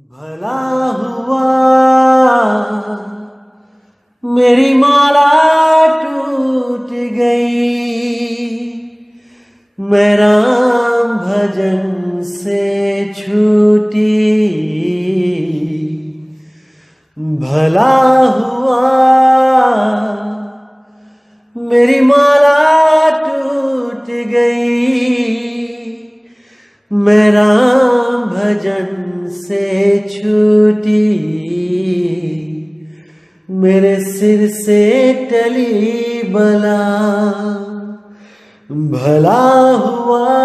भला हुआ मेरी माला टूट गई, मैं राम भजन से छूटी। भला हुआ मेरी माला टूट गई, मैं राम भजन से छूटी। मेरे सिर से टली बला, भला हुआ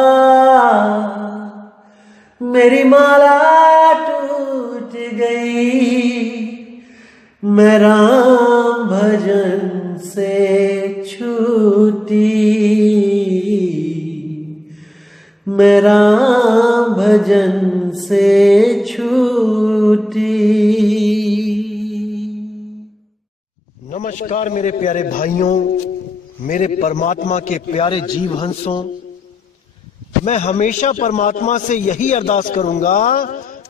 मेरी माला टूट गई, मैं राम भजन से छूटी। मैं राम भजन से छूटी। नमस्कार मेरे प्यारे भाइयों, मेरे परमात्मा के प्यारे जीव हंसों। मैं हमेशा परमात्मा से यही अरदास करूंगा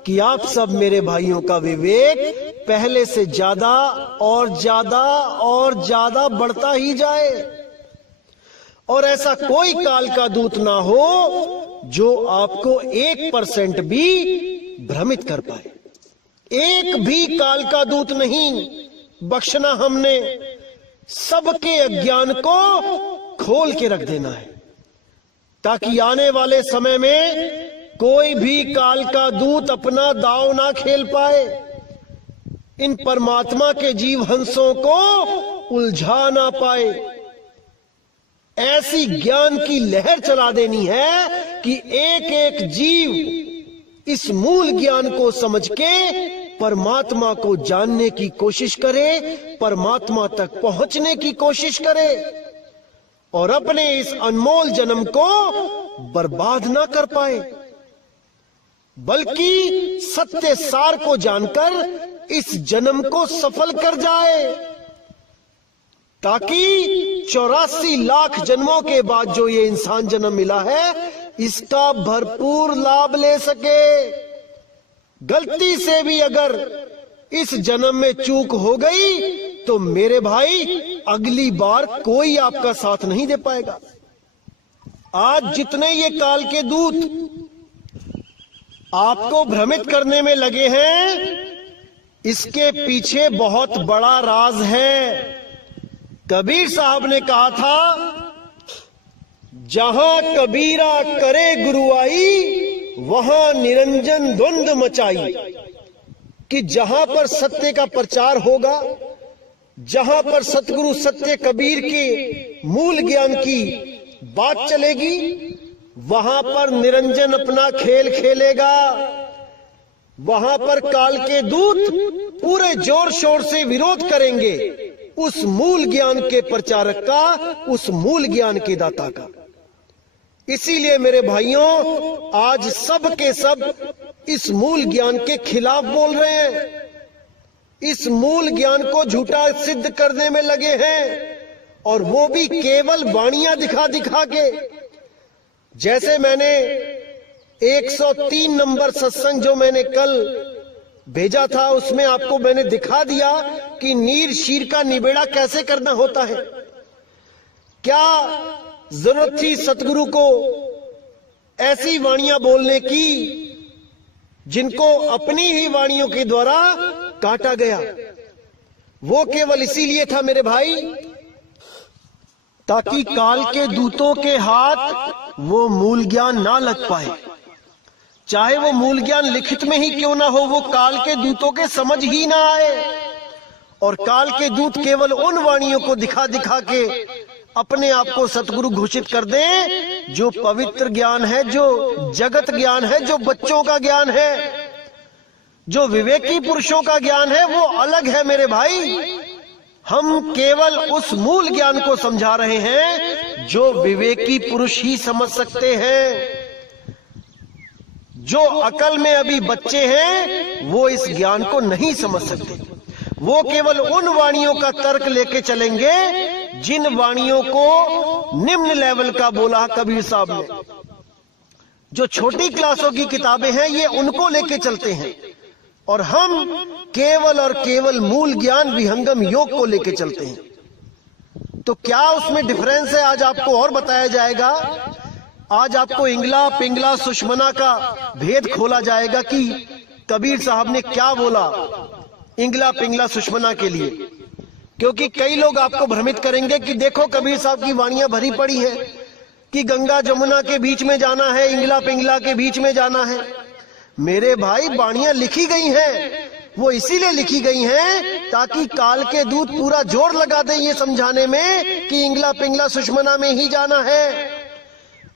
कि आप सब मेरे भाइयों का विवेक पहले से ज्यादा और ज्यादा और ज्यादा बढ़ता ही जाए, और ऐसा कोई काल का दूत ना हो जो आपको 1% भी भ्रमित कर पाए। एक भी काल का दूत नहीं बख्शना हमने, सबके अज्ञान को खोल के रख देना है, ताकि आने वाले समय में कोई भी काल का दूत अपना दांव ना खेल पाए, इन परमात्मा के जीव हंसों को उलझा ना पाए। ऐसी ज्ञान की लहर चला देनी है कि एक एक जीव इस मूल ज्ञान को समझ के परमात्मा को जानने की कोशिश करे, परमात्मा तक पहुंचने की कोशिश करे, और अपने इस अनमोल जन्म को बर्बाद ना कर पाए, बल्कि सत्य सार को जानकर इस जन्म को सफल कर जाए, ताकि 84 लाख जन्मों के बाद जो ये इंसान जन्म मिला है इसका भरपूर लाभ ले सके। गलती से भी अगर इस जन्म में चूक हो गई तो मेरे भाई अगली बार कोई आपका साथ नहीं दे पाएगा। आज जितने ये काल के दूत आपको भ्रमित करने में लगे हैं, इसके पीछे बहुत बड़ा राज है। कबीर साहब ने कहा था, जहां कबीरा करे गुरुआई वहां निरंजन द्वंद मचाई, कि जहां पर सत्य का प्रचार होगा, जहां पर सतगुरु सत्य कबीर के मूल ज्ञान की बात चलेगी, वहां पर निरंजन अपना खेल खेलेगा। वहां पर काल के दूत पूरे जोर शोर से विरोध करेंगे उस मूल ज्ञान के प्रचारक का, उस मूल ज्ञान के दाता का। इसीलिए मेरे भाइयों, आज सब के सब इस मूल ज्ञान के खिलाफ बोल रहे हैं, इस मूल ज्ञान को झूठा सिद्ध करने में लगे हैं, और वो भी केवल वाणियां दिखा दिखा के। जैसे मैंने 103 नंबर सत्संग जो मैंने कल भेजा था, उसमें आपको मैंने दिखा दिया कि नीर शीर का निबेड़ा कैसे करना होता है। क्या जरूरत थी सतगुरु को ऐसी वाणियां बोलने की जिनको अपनी ही वाणियों के द्वारा काटा गया? वो केवल इसीलिए था मेरे भाई, ताकि काल के दूतों के हाथ वो मूल ज्ञान ना लग पाए। चाहे वो मूल ज्ञान लिखित में ही क्यों ना हो, वो काल के दूतों के समझ ही ना आए, और काल के दूत केवल उन वाणियों को दिखा दिखा के अपने आप को सतगुरु घोषित कर दें जो पवित्र ज्ञान है, जो जगत ज्ञान है, जो बच्चों का ज्ञान है, जो विवेकी पुरुषों का ज्ञान है, वो अलग है मेरे भाई। हम केवल उस मूल ज्ञान को समझा रहे हैं जो विवेकी पुरुष ही समझ सकते हैं। जो अकल में अभी बच्चे हैं वो इस ज्ञान को नहीं समझ सकते। वो केवल उन वाणियों का तर्क लेके चलेंगे जिन वाणियों को निम्न लेवल का बोला कबीर साहब ने। जो छोटी क्लासों की किताबें हैं ये उनको लेके चलते हैं, और हम केवल और केवल मूल ज्ञान विहंगम योग को लेके चलते हैं। तो क्या उसमें डिफरेंस है, आज आपको और बताया जाएगा। आज आपको इंगला पिंगला सुषमना का भेद खोला जाएगा कि कबीर साहब ने क्या बोला इंगला पिंगला सुषमना के लिए। क्योंकि कई लोग आपको भ्रमित करेंगे कि देखो कबीर साहब की वाणियां भरी पड़ी है कि गंगा जमुना के बीच में जाना है, इंगला पिंगला के बीच में जाना है। मेरे भाई, वाणियां लिखी गई हैं, वो इसीलिए लिखी गई हैं ताकि काल के दूत पूरा जोर लगा दें ये समझाने में कि इंगला पिंगला सुषमना में ही जाना है।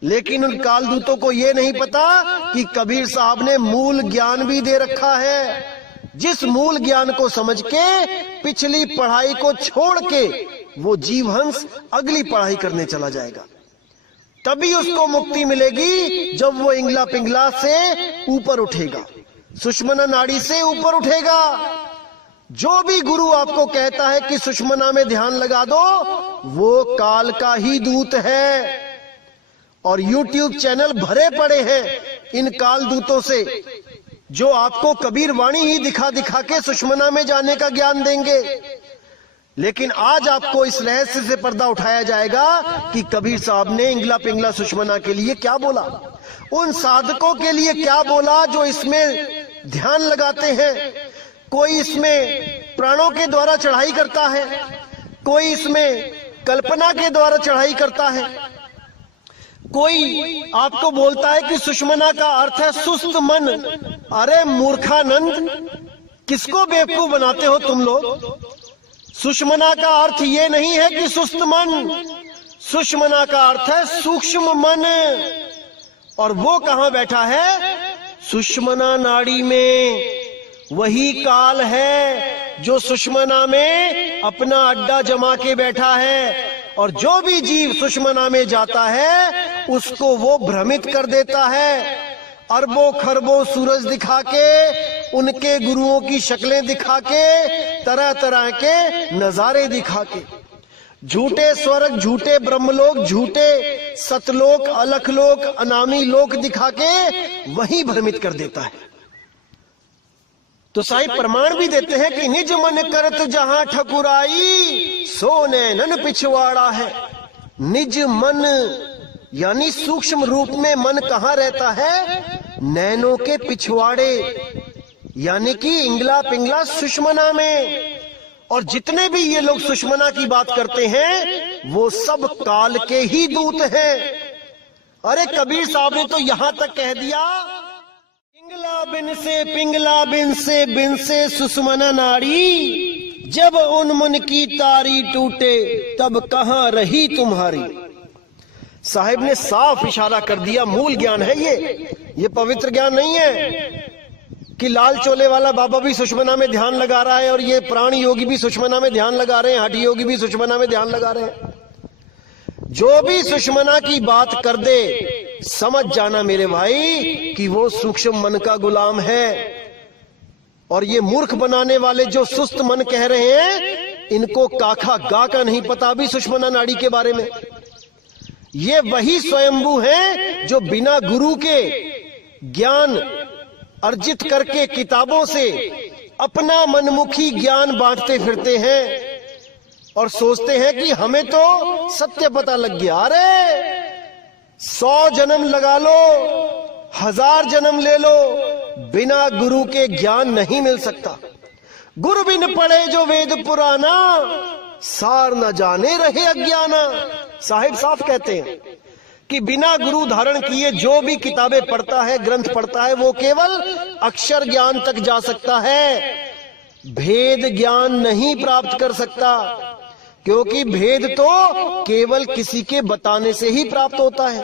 लेकिन उन काल दूतों को ये नहीं पता कि कबीर साहब ने मूल ज्ञान भी दे रखा है, जिस मूल ज्ञान को समझ के पिछली पढ़ाई को छोड़ के वो जीवहंस अगली पढ़ाई करने चला जाएगा। तभी उसको मुक्ति मिलेगी जब वो इंगला पिंगला से ऊपर उठेगा, सुषमना नाड़ी से ऊपर उठेगा। जो भी गुरु आपको कहता है कि सुषमना में ध्यान लगा दो, वो काल का ही दूत है। और YouTube चैनल भरे पड़े हैं इन काल दूतों से, जो आपको कबीर वाणी ही दिखा दिखा के सुषमना में जाने का ज्ञान देंगे। लेकिन आज आपको इस रहस्य से पर्दा उठाया जाएगा कि कबीर साहब ने इंगला पिंगला सुषमना के लिए क्या बोला, उन साधकों के लिए क्या बोला जो इसमें ध्यान लगाते हैं। कोई इसमें प्राणों के द्वारा चढ़ाई करता है, कोई इसमें कल्पना के द्वारा चढ़ाई करता है, कोई आपको बोलता है कि सुषमना का अर्थ है सुस्त मन। अरे मूर्खानंद, किसको बेवकूफ बनाते हो तुम लोग। सुषमना का अर्थ ये नहीं है कि सुस्त मन, सुषमना का अर्थ है सूक्ष्म मन। और वो कहां बैठा है? सुषमना नाड़ी में। वही काल है जो सुषमना में अपना अड्डा जमा के बैठा है। और जो भी जीव सुषमना में जाता है उसको वो भ्रमित कर देता है, अरबों खरबों सूरज दिखा के, उनके गुरुओं की शक्लें दिखा के, तरह तरह के नजारे दिखा के, झूठे स्वर्ग, झूठे ब्रह्मलोक, झूठे सतलोक, अलखलोक, अनामी लोक दिखा के वही भ्रमित कर देता है। तो साहिब प्रमाण भी देते हैं कि निज मन करत जहां ठकुराई, सो नैनन पिछवाड़ा है। निज मन यानी सूक्ष्म रूप में मन कहां रहता है? नैनों के पिछवाड़े, यानी कि इंगला पिंगला सुषमना में। और जितने भी ये लोग सुषमना की बात करते हैं वो सब काल के ही दूत हैं। अरे कबीर साहब ने तो यहां तक कह दिया, पिंगला बिन से सुषमना नाड़ी, जब उन्मुन की तारी टूटे तब कहां रही तुम्हारी। साहिब ने साफ इशारा कर दिया, मूल ज्ञान है ये पवित्र ज्ञान नहीं है कि लाल चोले वाला बाबा भी सुषमना में ध्यान लगा रहा है और ये प्राण योगी भी सुषमना में ध्यान लगा रहे हैं, हठी योगी भी सुषमना में ध्यान लगा रहे हैं। जो भी सुषमना की बात कर दे, समझ जाना मेरे भाई कि वो सूक्ष्म मन का गुलाम है। और ये मूर्ख बनाने वाले जो सुस्त मन कह रहे हैं, इनको काखा गा का नहीं पता भी सुषमना नाड़ी के बारे में। ये वही स्वयंभू हैं जो बिना गुरु के ज्ञान अर्जित करके किताबों से अपना मनमुखी ज्ञान बांटते फिरते हैं और सोचते हैं कि हमें तो सत्य पता लग गया। अरे 100 जन्म लगा लो, 1000 जन्म ले लो, बिना गुरु के ज्ञान नहीं मिल सकता। गुरु बिन पढ़े जो वेद पुराना, सार न जाने रहे अज्ञाना। साहिब साफ कहते हैं कि बिना गुरु धारण किए जो भी किताबें पढ़ता है, ग्रंथ पढ़ता है, वो केवल अक्षर ज्ञान तक जा सकता है, भेद ज्ञान नहीं प्राप्त कर सकता। क्योंकि भेद तो केवल किसी के बताने से ही प्राप्त होता है,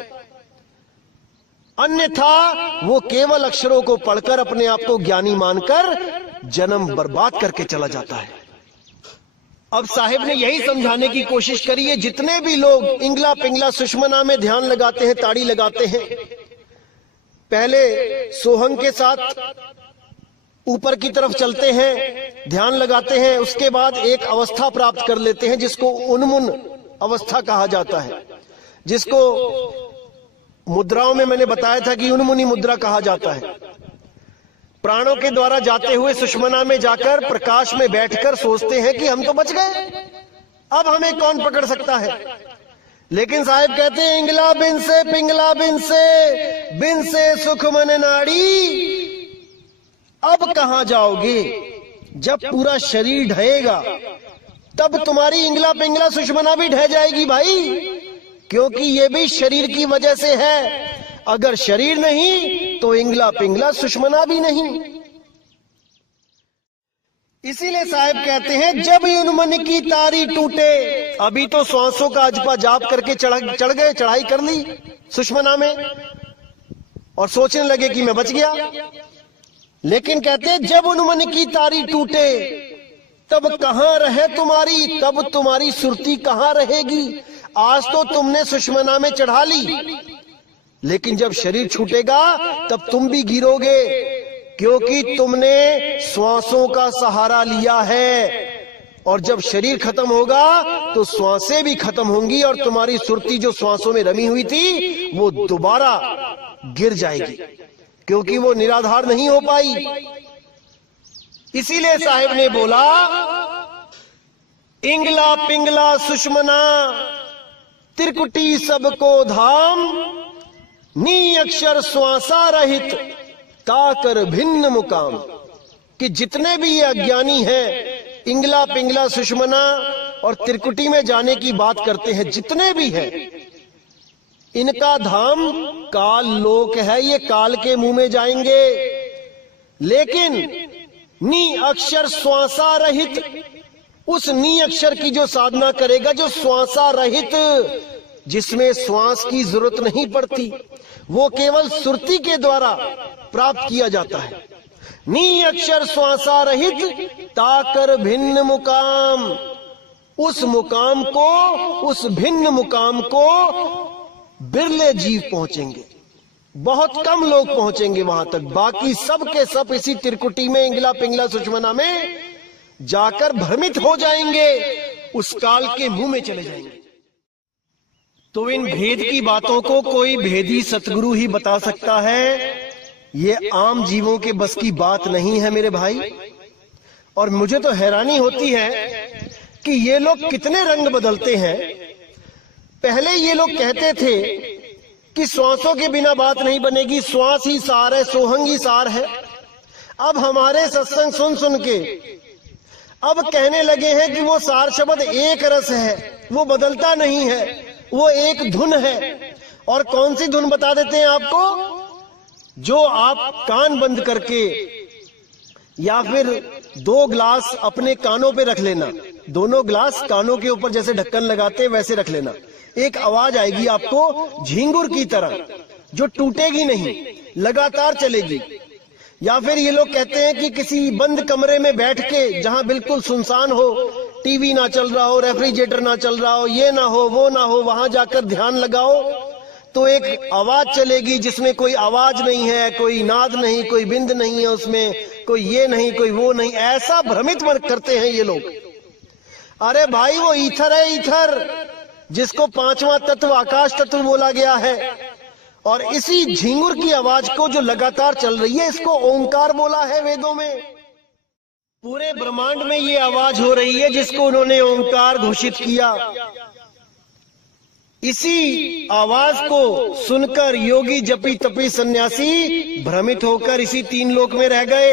अन्यथा वो केवल अक्षरों को पढ़कर अपने आप को ज्ञानी मानकर जन्म बर्बाद करके चला जाता है। अब साहिब ने यही समझाने की कोशिश करी है, जितने भी लोग इंगला पिंगला सुषमना में ध्यान लगाते हैं, ताड़ी लगाते हैं, पहले सोहंग के साथ ऊपर की तरफ चलते हैं, ध्यान लगाते हैं, उसके बाद एक अवस्था प्राप्त कर लेते हैं जिसको उन्मुन अवस्था कहा जाता है, जिसको मुद्राओं में मैंने बताया था कि उन्मुनी मुद्रा कहा जाता है। प्राणों के द्वारा जाते हुए सुषमना में जाकर प्रकाश में बैठकर सोचते हैं कि हम तो बच गए, अब हमें कौन पकड़ सकता है। लेकिन साहिब कहते हैं इंगला बिन से पिंगला बिन से सुख मन नाड़ी। अब कहां जाओगे? जब पूरा शरीर ढहेगा तब तुम्हारी इंगला पिंगला सुषमना भी ढह जाएगी भाई, क्योंकि ये भी शरीर की वजह से है। अगर शरीर नहीं तो इंगला पिंगला सुषमना भी नहीं। इसीलिए साहिब कहते हैं जब यूं मन की तारी टूटे। अभी तो श्वासों का अजपा जाप करके चढ़ गए, चढ़ाई कर ली सुषमना में और सोचने लगे कि मैं बच गया। लेकिन कहते हैं जब उन मन की तारी टूटे तब कहां रहे तुम्हारी, तब तुम्हारी सुरती कहां रहेगी। आज तो तुमने सुषमना में चढ़ा ली, लेकिन जब शरीर छूटेगा तब तुम भी गिरोगे, क्योंकि तुमने श्वासों का सहारा लिया है। और जब शरीर खत्म होगा तो श्वासें भी खत्म होंगी और तुम्हारी सुरती जो श्वासों में रमी हुई थी वो दोबारा गिर जाएगी, क्योंकि वो निराधार नहीं हो पाई। इसीलिए साहिब ने बोला इंगला पिंगला सुषमना त्रिकुटी सबको धाम, नी अक्षर श्वासा रहित ताकर भिन्न मुकाम। कि जितने भी ये अज्ञानी हैं इंगला पिंगला सुषमना और त्रिकुटी में जाने की बात करते हैं, जितने भी हैं, इनका धाम काल लोक है, ये काल के मुंह में जाएंगे। लेकिन नी अक्षर श्वासा रहित, उस नी अक्षर की जो साधना करेगा, जो श्वासा रहित, जिसमें श्वास की जरूरत नहीं पड़ती, वो केवल सुरती के द्वारा प्राप्त किया जाता है। नी अक्षर श्वासा रहित ताकर भिन्न मुकाम, उस मुकाम को, उस भिन्न मुकाम को बिरले जीव पहुंचेंगे, बहुत कम लोग पहुंचेंगे वहां तक। बाकी सब के सब इसी त्रिकुटी में इंगला पिंगला सुषमना में जाकर भ्रमित हो जाएंगे, उस काल के मुंह में चले जाएंगे। तो इन भेद की बातों को कोई भेदी सतगुरु ही बता सकता है, ये आम जीवों के बस की बात नहीं है मेरे भाई। और मुझे तो हैरानी होती है कि ये लोग कितने रंग बदलते हैं। पहले ये लोग कहते थे कि श्वासों के बिना बात नहीं बनेगी, श्वास ही सार है, सोहंग ही सार है। अब हमारे सत्संग सुन सुन के अब कहने लगे हैं कि वो सार शब्द एक रस है, वो बदलता नहीं है, वो एक धुन है। और कौन सी धुन बता देते हैं आपको? जो आप कान बंद करके या फिर 2 ग्लास अपने कानों पे रख लेना, दोनों ग्लास कानों के ऊपर जैसे ढक्कन लगाते हैं वैसे रख लेना, एक आवाज आएगी आपको झींगुर की तरह, जो टूटेगी नहीं, लगातार चलेगी। या फिर ये लोग कहते हैं कि किसी बंद कमरे में बैठ के, जहां बिल्कुल सुनसान हो, टीवी ना चल रहा हो, रेफ्रिजरेटर ना चल रहा हो, ये ना हो, वो ना हो, वहां जाकर ध्यान लगाओ तो एक आवाज चलेगी जिसमें कोई आवाज नहीं है, कोई नाद नहीं, कोई बिंद नहीं है उसमें, कोई ये नहीं, कोई वो नहीं। ऐसा भ्रमित करते हैं ये लोग। अरे भाई वो ईथर है, ईथर, जिसको 5वां तत्व आकाश तत्व बोला गया है। और इसी झिंगुर की आवाज को जो लगातार चल रही है, इसको ओंकार बोला है वेदों में। पूरे ब्रह्मांड में ये आवाज हो रही है जिसको उन्होंने ओंकार घोषित किया। इसी आवाज को सुनकर योगी जपी तपी सन्यासी भ्रमित होकर इसी 3 लोक में रह गए।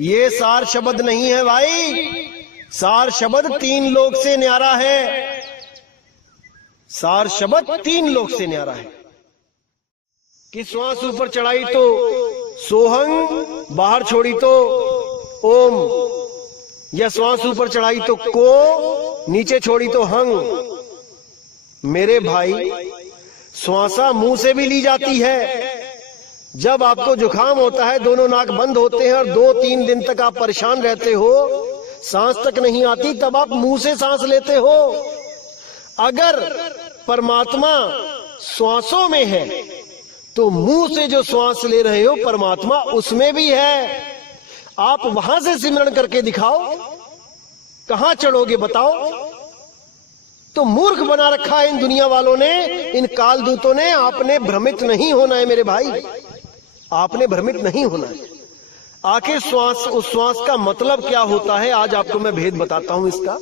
ये सार शब्द नहीं है भाई, सार शब्द 3 लोक से न्यारा है, सार शब्द 3 लोक से न्यारा है। कि श्वास ऊपर चढ़ाई तो सोहंग, बाहर छोड़ी तो ओम, या श्वास ऊपर चढ़ाई तो को, नीचे छोड़ी तो हंग। मेरे भाई श्वासा मुंह से भी ली जाती है। जब आपको जुकाम होता है, दोनों नाक बंद होते हैं और 2-3 दिन तक आप परेशान रहते हो, सांस तक नहीं आती, तब आप मुंह से सांस लेते हो। अगर परमात्मा श्वासों में है तो मुंह से जो श्वास ले रहे हो परमात्मा उसमें भी है। आप वहां से सिमरण करके दिखाओ, कहां चढ़ोगे बताओ। तो मूर्ख बना रखा है इन दुनिया वालों ने, इन कालदूतों ने। आपने भ्रमित नहीं होना है मेरे भाई, आपने भ्रमित नहीं होना है। आखिर श्वास, उस श्वास का मतलब क्या होता है, आज आपको मैं भेद बताता हूं इसका।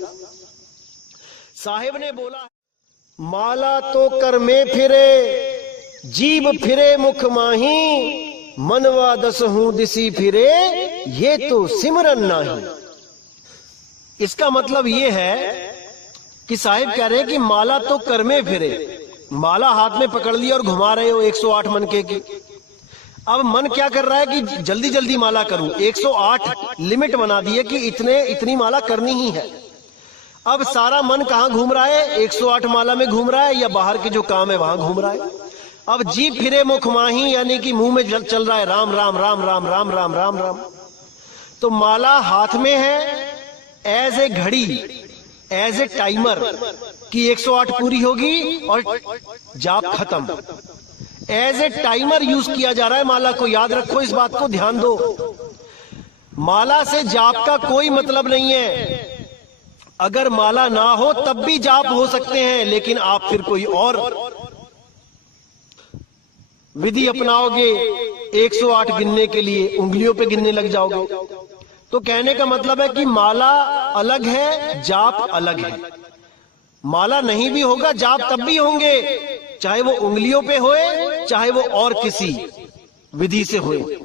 साहिब ने बोला, माला तो कर में फिरे, जीभ फिरे मुख माही, मनवा दस हूं दिसी फिरे, ये तो सिमरन नाही। इसका मतलब ये है कि साहिब कह रहे हैं कि माला तो कर में फिरे, माला हाथ में पकड़ ली और घुमा रहे हो 108 मनके की। अब मन क्या कर रहा है कि जल्दी जल्दी माला करूं, 108 लिमिट बना दी है कि इतनी माला करनी ही है। अब सारा मन कहां घूम रहा है, 108 माला में घूम रहा है या बाहर के जो काम है वहां घूम रहा है। अब जीभ फिरे मुख माही, यानी कि मुंह में चल रहा है राम राम राम राम राम राम राम राम। तो माला हाथ में है एज ए घड़ी, एज ए टाइमर कि 108 पूरी होगी और जाप खत्म। एज ए टाइमर यूज किया जा रहा है माला को, याद रखो, इस बात को ध्यान दो। माला से जाप का कोई मतलब नहीं है। अगर माला ना हो तब भी जाप हो सकते हैं, लेकिन आप फिर कोई और विधि अपनाओगे 108 गिनने के लिए, उंगलियों पे गिनने लग जाओगे। तो कहने का मतलब है कि माला अलग है, जाप अलग है। माला नहीं भी होगा, जाप तब भी होंगे, चाहे वो उंगलियों पे होए, चाहे वो और किसी विधि से होए।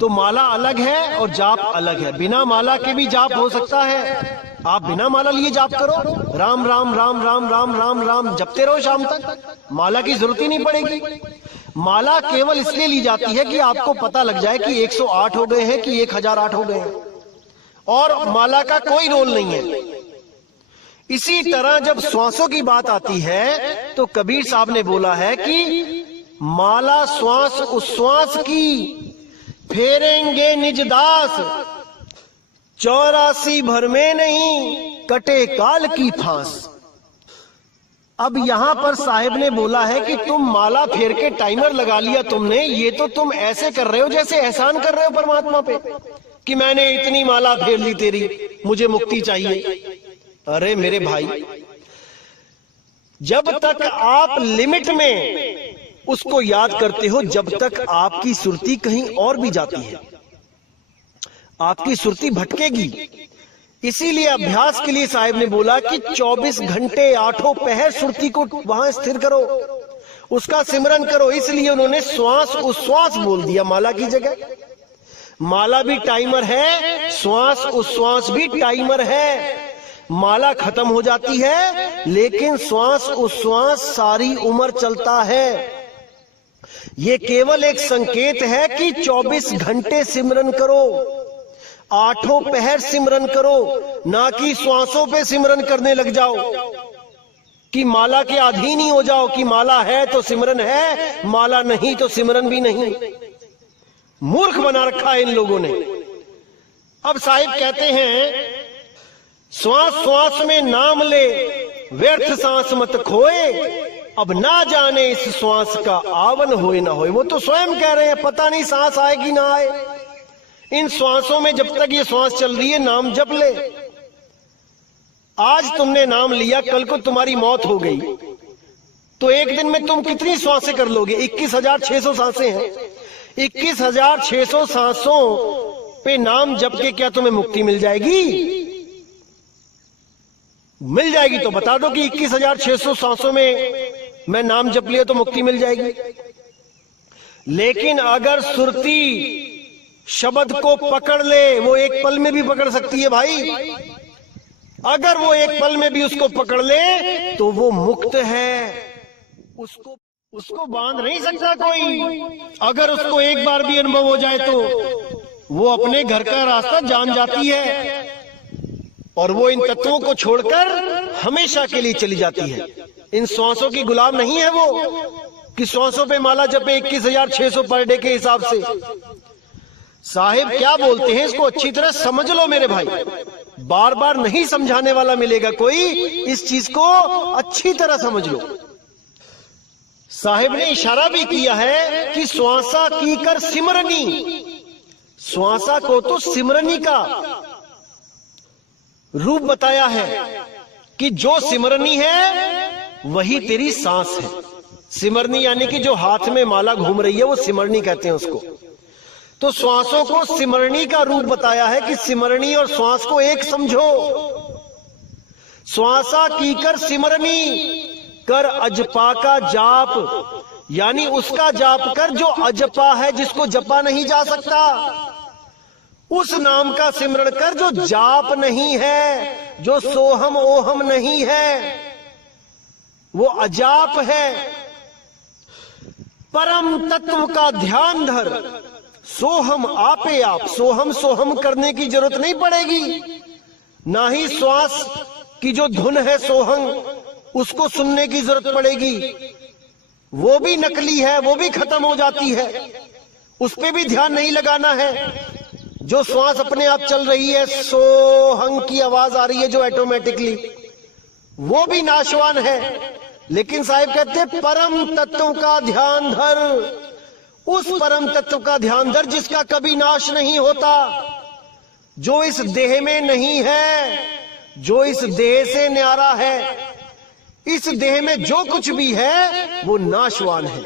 तो माला अलग है और जाप अलग है। बिना माला के भी जाप हो सकता है। आप बिना माला लिए जाप करो, राम राम राम राम राम राम राम जपते रहो शाम तक, माला की जरूरत ही नहीं पड़ेगी। माला केवल इसलिए ली जाती है कि आपको पता लग जाए कि 108 हो गए हैं कि 1008 हो गए हैं, और माला का कोई रोल नहीं है। इसी तरह जब श्वासों की बात आती है तो कबीर साहब ने बोला है कि माला श्वास उश्वास की, फेरेंगे निज दास, 84 भर में नहीं कटे काल की फांस। अब यहां पर साहिब ने बोला है कि तुम माला फेर के टाइमर लगा लिया तुमने, ये तो तुम ऐसे कर रहे हो जैसे एहसान कर रहे हो परमात्मा पे कि मैंने इतनी माला फेर ली तेरी, मुझे मुक्ति चाहिए। अरे मेरे भाई, जब तक आप लिमिट में उसको याद करते हो, जब तक आपकी सुरती कहीं और भी जाती है, आपकी सुरती भटकेगी। इसीलिए अभ्यास के लिए साहिब ने बोला कि 24 घंटे 8 पहर सुरती को वहां स्थिर करो, उसका सिमरन करो। इसलिए उन्होंने श्वास उश्वास बोल दिया माला की जगह। माला भी टाइमर है, श्वास उश्वास भी टाइमर है। माला खत्म हो जाती है लेकिन श्वास उश्वास सारी उम्र चलता है। ये केवल एक संकेत है कि 24 घंटे सिमरन करो, 8 पहर सिमरन करो, ना कि श्वासों पे सिमरन करने लग जाओ कि माला के अधीन ही हो जाओ कि माला है तो सिमरन है, माला नहीं तो सिमरन भी नहीं। मूर्ख बना रखा है इन लोगों ने। अब साहिब कहते हैं, श्वास श्वास में नाम ले, व्यर्थ सांस मत खोए, अब ना जाने इस श्वास का आवन होए ना होए। वो तो स्वयं कह रहे हैं, पता नहीं सांस आएगी ना आए। इन श्वासों में जब तक ये श्वास चल रही है नाम जप ले। आज तुमने नाम लिया, कल को तुम्हारी मौत हो गई तो एक दिन में तुम कितनी श्वासें कर लोगे? 21,600 सांसें हैं। 21,600 सांसों पे नाम जप के क्या तुम्हें मुक्ति मिल जाएगी? मिल जाएगी तो बता दो कि 21,600 सांसों में मैं नाम जप लिया तो मुक्ति मिल जाएगी। लेकिन अगर सुरती शब्द को पकड़ ले, वो एक पल में भी पकड़ सकती है भाई। अगर वो एक पल में भी उसको पकड़ ले तो वो मुक्त है, उसको बांध नहीं सकता कोई। अगर उसको एक बार भी अनुभव हो जाए तो वो अपने घर का रास्ता जान जाती है और वो इन तत्वों को छोड़कर हमेशा के लिए चली जाती है। इन श्वासों की गुलाम नहीं है वो कि श्वासों पे माला जपे 21,600 पर डे के हिसाब से। साहिब क्या बोलते हैं, इसको अच्छी तरह समझ लो मेरे भाई। बार बार नहीं समझाने वाला मिलेगा कोई, इस चीज को अच्छी तरह समझ लो। साहिब ने इशारा भी किया है कि श्वासा की कर सिमरनी, श्वासा को तो सिमरनी का रूप बताया है कि जो सिमरनी है वही तेरी सांस है। सिमरनी यानी कि जो हाथ में माला घूम रही है वो सिमरनी कहते हैं उसको। तो श्वासों को सिमरणी का रूप बताया है कि सिमरणी और श्वास को एक समझो। श्वासा कीकर सिमरणी, कर अजपा का जाप, यानी उसका जाप कर जो अजपा है, जिसको जपा नहीं जा सकता। उस नाम का सिमरण कर जो जाप नहीं है, जो सोहम ओहम नहीं है, वो अजाप है। परम तत्व का ध्यान धर, सोहम आपे आप। सोहम सोहम करने की जरूरत नहीं पड़ेगी, ना ही श्वास की जो धुन है सोहम, उसको सुनने की जरूरत पड़ेगी। वो भी नकली है, वो भी खत्म हो जाती है, उस पे भी ध्यान नहीं लगाना है। जो श्वास अपने आप चल रही है, सोहंग की आवाज आ रही है जो ऑटोमेटिकली, वो भी नाशवान है। लेकिन साहिब कहते हैं परम तत्व का ध्यान धर, उस परम तत्व का ध्यान धर जिसका कभी नाश नहीं होता, जो इस देह में नहीं है, जो इस देह से न्यारा है। इस देह में जो कुछ भी है वो नाशवान है।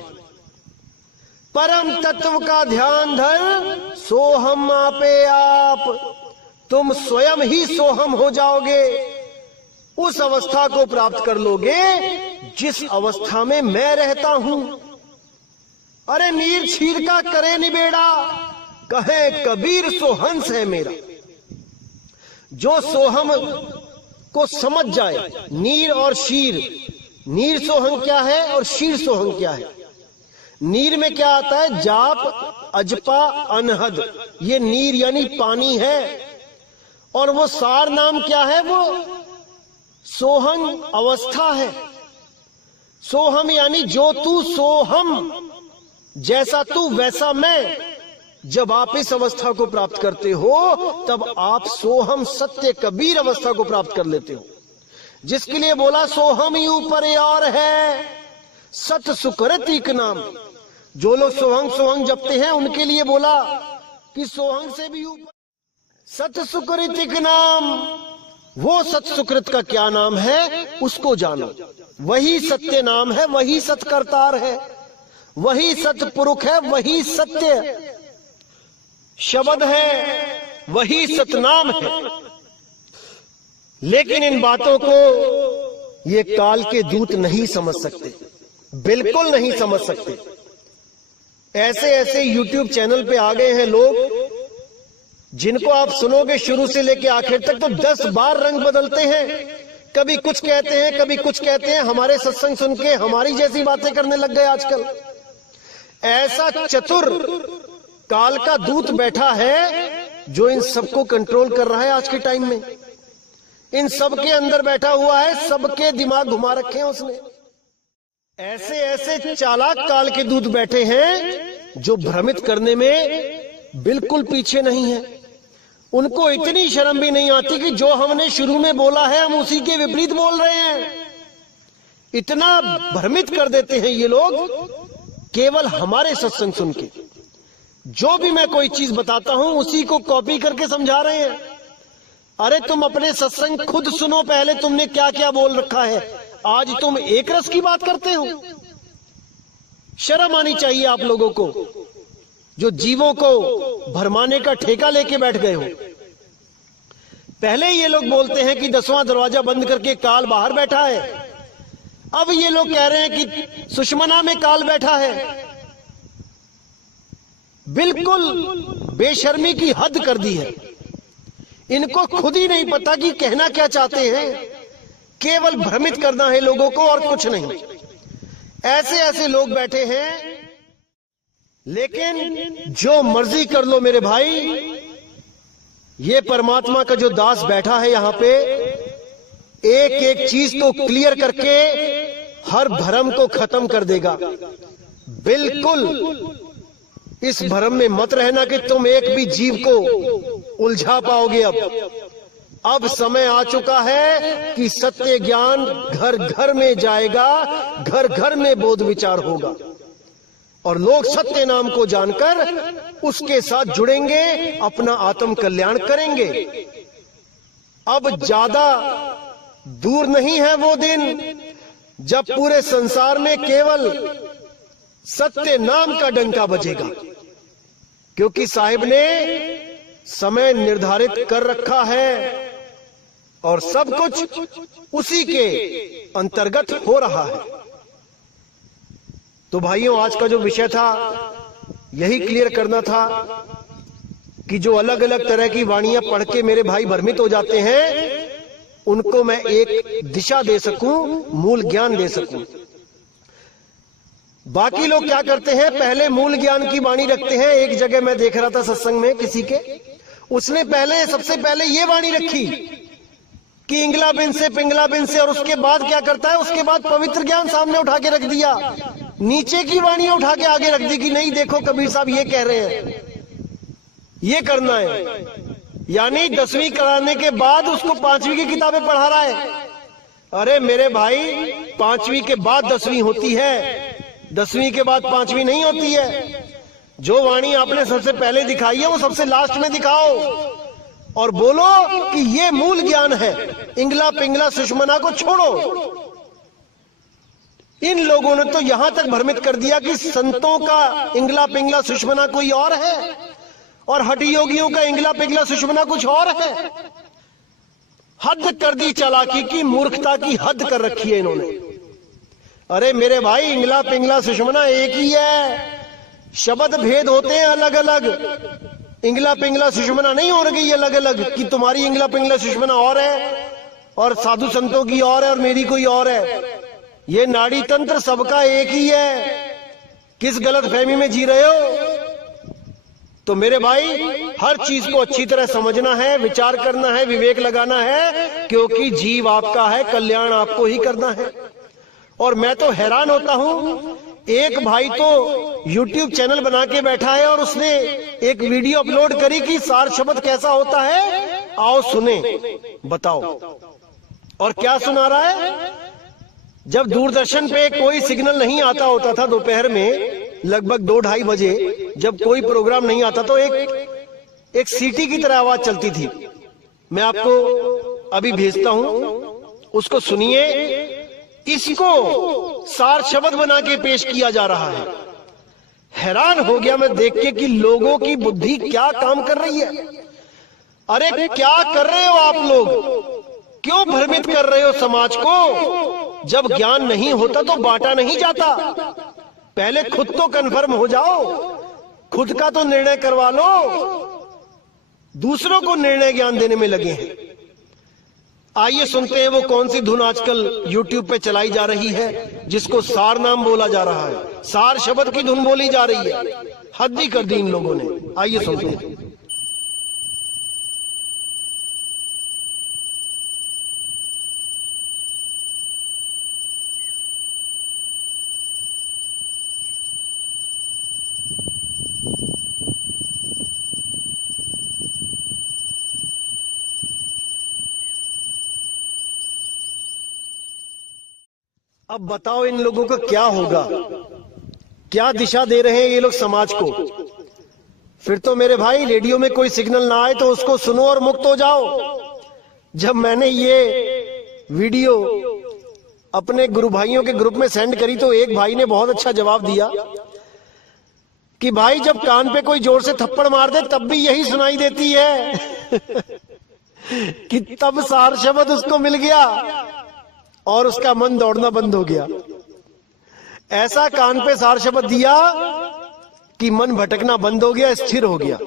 परम तत्व का ध्यान धर, सोहम आपे आप। तुम स्वयं ही सोहम हो जाओगे, उस अवस्था को प्राप्त कर लोगे जिस अवस्था में मैं रहता हूं। अरे नीर छीर का करे निबेड़ा, कहे कबीर सो हंस है मेरा। जो सोहम को समझ जाए, नीर और शीर, नीर सोहम क्या है और शीर सोहम क्या है। नीर में क्या आता है, जाप अजपा अनहद, ये नीर यानी पानी है। और वो सार नाम क्या है, वो सोहम अवस्था है। सोहम यानी जो तू सोहम, जैसा तू वैसा मैं। जब आप इस अवस्था को प्राप्त करते हो तब आप सोहम सत्य कबीर अवस्था को प्राप्त कर लेते हो, जिसके लिए बोला सोहम ही ऊपर और है, सत सुकृतिक नाम। जो लोग सोहंग सोहंग जपते हैं उनके लिए बोला कि सोहंग से भी ऊपर सत सुकृतिक नाम। वो सत सुकृत का क्या नाम है उसको जानो, वही सत्य नाम है, वही सत्कर्तार है, वही सतपुरुष है, वही सत्य शब्द है, वही सतनाम है। लेकिन इन बातों को ये काल के दूत नहीं समझ सकते, बिल्कुल नहीं समझ सकते। ऐसे ऐसे YouTube चैनल पे आ गए हैं लोग, जिनको आप सुनोगे शुरू से लेके आखिर तक तो 10 बार रंग बदलते हैं। कभी कुछ कहते हैं, कभी कुछ कहते हैं। हमारे सत्संग सुन के हमारी जैसी बातें करने लग गए आजकल। ऐसा चतुर काल का दूत बैठा है जो इन सबको कंट्रोल कर रहा है आज के टाइम में। इन सबके अंदर बैठा हुआ है, सबके दिमाग घुमा रखे हैं उसने। ऐसे ऐसे चालाक काल के दूत बैठे हैं जो भ्रमित करने में बिल्कुल पीछे नहीं है। उनको इतनी शर्म भी नहीं आती कि जो हमने शुरू में बोला है हम उसी के विपरीत बोल रहे हैं। इतना भ्रमित कर देते हैं ये लोग केवल हमारे सत्संग सुन के। जो भी मैं कोई चीज बताता हूं उसी को कॉपी करके समझा रहे हैं। अरे तुम अपने सत्संग खुद सुनो, पहले तुमने क्या क्या बोल रखा है। आज तुम एक रस की बात करते हो। शर्म आनी चाहिए आप लोगों को, जो जीवों को भरमाने का ठेका लेके बैठ गए हो। पहले ये लोग बोलते हैं कि 10वां दरवाजा बंद करके काल बाहर बैठा है। अब ये लोग कह रहे हैं कि सुषमना में काल बैठा है। बिल्कुल बेशर्मी की हद कर दी है। इनको खुद ही नहीं पता कि कहना क्या चाहते हैं, केवल भ्रमित करना है लोगों को और कुछ नहीं। ऐसे ऐसे लोग बैठे हैं। लेकिन जो मर्जी कर लो मेरे भाई, ये परमात्मा का जो दास बैठा है यहां पे, एक एक चीज को क्लियर करके हर भ्रम को खत्म कर देगा। बिल्कुल इस भ्रम में मत रहना कि तुम एक भी जीव को उलझा पाओगे। अब समय आ चुका है कि सत्य ज्ञान घर घर में जाएगा, घर घर में बोध विचार होगा और लोग सत्य नाम को जानकर उसके साथ जुड़ेंगे, अपना आत्म कल्याण करेंगे। अब ज्यादा दूर नहीं है वो दिन जब पूरे संसार में केवल सत्य नाम का डंका बजेगा। क्योंकि साहिब ने समय निर्धारित कर रखा है और सब कुछ उसी के अंतर्गत हो रहा है। तो भाइयों, आज का जो विषय था यही क्लियर करना था कि जो अलग अलग तरह की वाणियां पढ़ के मेरे भाई भ्रमित हो जाते हैं, उनको मैं एक दिशा दे सकूं, मूल ज्ञान दे सकूं। बाकी लोग क्या करते हैं, पहले मूल ज्ञान की वाणी रखते हैं। एक जगह मैं देख रहा था सत्संग में किसी के, उसने सबसे पहले ये वाणी रखी कि इंगला बिन से पिंगला बिन से, और उसके बाद क्या करता है, उसके बाद पवित्र ज्ञान सामने उठा के रख दिया, नीचे की वाणी उठा के आगे रख दी कि नहीं देखो कबीर साहब ये कह रहे हैं, ये करना है। यानी 10वीं कराने के बाद उसको 5वीं की किताबें पढ़ा रहा है। अरे मेरे भाई, 5वीं के बाद 10वीं होती है, 10वीं के बाद 5वीं नहीं होती है। जो वाणी आपने सबसे पहले दिखाई है वो सबसे लास्ट में दिखाओ और बोलो कि ये मूल ज्ञान है। इंगला पिंगला सुषमना को छोड़ो। इन लोगों ने तो यहां तक भ्रमित कर दिया कि संतों का इंगला पिंगला सुषमना कोई और है और हठी योगियों का इंगला पिंगला सुषमना कुछ और है। हद कर दी चालाकी की, मूर्खता की हद कर रखी है इन्होंने। अरे मेरे भाई, इंगला पिंगला सुषमना एक ही है, शब्द भेद होते हैं अलग अलग। इंगला पिंगला सुषमना नहीं हो रही अलग अलग कि तुम्हारी इंगला पिंगला सुषमना और है और साधु संतों की और है और मेरी कोई और है। ये नाड़ी तंत्र सबका एक ही है। किस गलत फहमी में जी रहे हो? तो मेरे भाई, हर चीज को अच्छी तरह समझना है, विचार करना है, विवेक लगाना है, क्योंकि जीव आपका है, कल्याण आपको ही करना है। और मैं तो हैरान होता हूं, एक भाई तो YouTube चैनल बना के बैठा है और उसने एक वीडियो अपलोड करी कि सार शब्द कैसा होता है, आओ सुने, बताओ। और क्या सुना रहा है? जब दूरदर्शन पे कोई सिग्नल नहीं आता होता था दोपहर में लगभग 2-2:30 बजे, जब कोई प्रोग्राम नहीं आता तो एक सीटी की तरह आवाज चलती थी। मैं आपको अभी भेजता हूं, उसको सुनिए। इसको सार शब्द बना के पेश किया जा रहा है। हैरान हो गया मैं देख के कि लोगों की बुद्धि क्या काम कर रही है। अरे क्या कर रहे हो आप लोग? क्यों भ्रमित कर रहे हो समाज को? जब ज्ञान नहीं होता तो बांटा नहीं जाता। पहले खुद तो कन्फर्म हो जाओ, खुद का तो निर्णय करवा लो। दूसरों को निर्णय ज्ञान देने में लगे हैं। आइए सुनते हैं वो कौन सी धुन आजकल YouTube पे चलाई जा रही है, जिसको सार नाम बोला जा रहा है। सार शब्द की धुन बोली जा रही है। हद ही कर दी इन लोगों ने। आइए सुनते हैं। अब बताओ इन लोगों का क्या होगा? क्या दिशा दे रहे हैं ये लोग समाज को? फिर तो मेरे भाई, रेडियो में कोई सिग्नल ना आए तो उसको सुनो और मुक्त हो जाओ। जब मैंने ये वीडियो अपने गुरु भाइयों के ग्रुप में सेंड करी तो एक भाई ने बहुत अच्छा जवाब दिया कि भाई, जब कान पे कोई जोर से थप्पड़ मार दे तब भी यही सुनाई देती है कि तब सार शब्द उसको मिल गया और उसका मन दौड़ना बंद हो गया। ऐसा कान पे सार शब्द दिया कि मन भटकना बंद हो गया, स्थिर हो गया।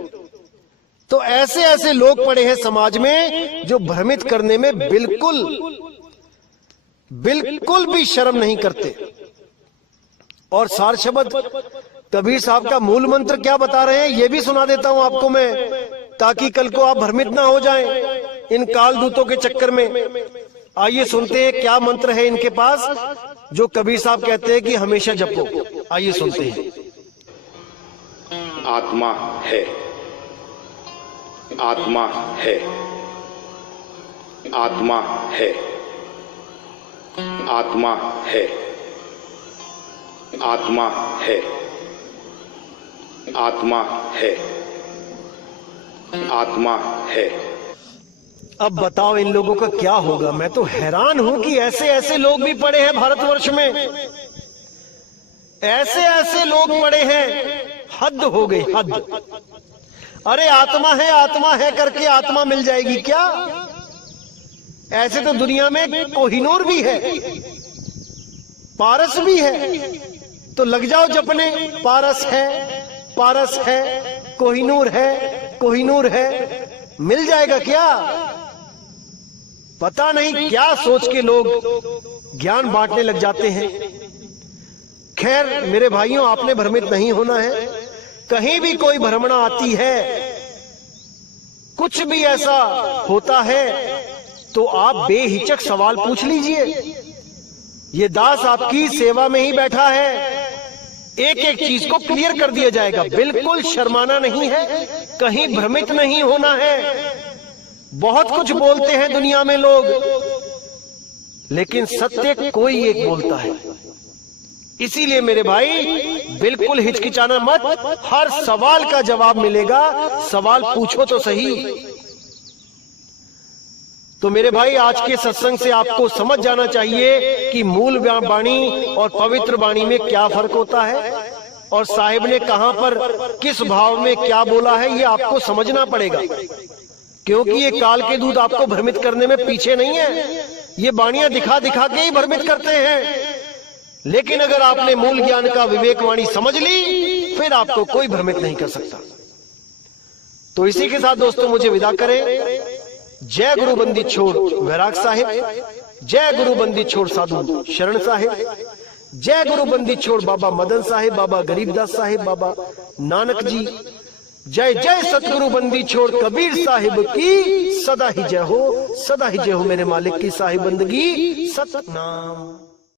तो ऐसे ऐसे लोग पड़े हैं समाज में जो भ्रमित करने में बिल्कुल भी शर्म नहीं करते। और सार शब्द कबीर साहब का मूल मंत्र क्या बता रहे हैं ये भी सुना देता हूं आपको मैं, ताकि कल को आप भ्रमित ना हो जाएं इन काल दूतों के चक्कर में। आइए सुनते हैं क्या मंत्र है इनके पास जो कबीर साहब कहते हैं कि हमेशा जपो। आइए सुनते हैं। आत्मा है, आत्मा है, आत्मा है, आत्मा है, आत्मा है, आत्मा है, आत्मा है। अब बताओ इन लोगों का क्या होगा? मैं तो हैरान हूं कि ऐसे ऐसे लोग भी पड़े हैं भारतवर्ष में। ऐसे ऐसे लोग पड़े हैं, हद हो गई, हद। अरे आत्मा है करके आत्मा मिल जाएगी क्या? ऐसे तो दुनिया में कोहिनूर भी है, पारस भी है, तो लग जाओ जपने। पारस है, कोहिनूर है, मिल जाएगा क्या? पता नहीं क्या सोच के लोग ज्ञान बांटने लग जाते हैं। खैर मेरे भाइयों, आपने भ्रमित नहीं होना है। कहीं भी कोई भ्रमणा आती है, कुछ भी ऐसा होता है, तो आप बेहिचक सवाल पूछ लीजिए। ये दास आपकी सेवा में ही बैठा है, एक एक चीज को क्लियर कर दिया जाएगा। बिल्कुल शर्माना नहीं है, कहीं भ्रमित नहीं होना है। बहुत कुछ बोलते हैं दुनिया में लोग, लेकिन सत्य कोई एक बोलता है। इसीलिए मेरे भाई बिल्कुल हिचकिचाना मत, हर सवाल का जवाब मिलेगा। सवाल पूछो तो सही। तो मेरे भाई, आज के सत्संग से आपको समझ जाना चाहिए कि मूल वाणी और पवित्र वाणी में क्या फर्क होता है, और साहिब ने कहां पर किस भाव में क्या बोला है, ये आपको समझना पड़ेगा। क्योंकि ये काल के दूत आपको भ्रमित करने में पीछे नहीं है। ये वाणियां दिखा दिखा के ही भ्रमित करते हैं। लेकिन अगर आपने मूल ज्ञान का विवेक वाणी समझ ली, फिर आपको कोई भ्रमित नहीं कर सकता। तो इसी के साथ दोस्तों मुझे विदा करें। जय गुरु बंदी छोड़ वैराग साहिब, जय गुरु बंदी छोड़ साधु शरण साहिब, जय गुरु बंदी छोड़ बाबा मदन साहिब, बाबा गरीबदास साहिब, बाबा नानक जी। जय जय सतगुरु बंदी छोड़ कबीर साहिब की सदा ही जय हो, सदा ही जय हो मेरे मालिक की साहिब बंदगी सतनाम।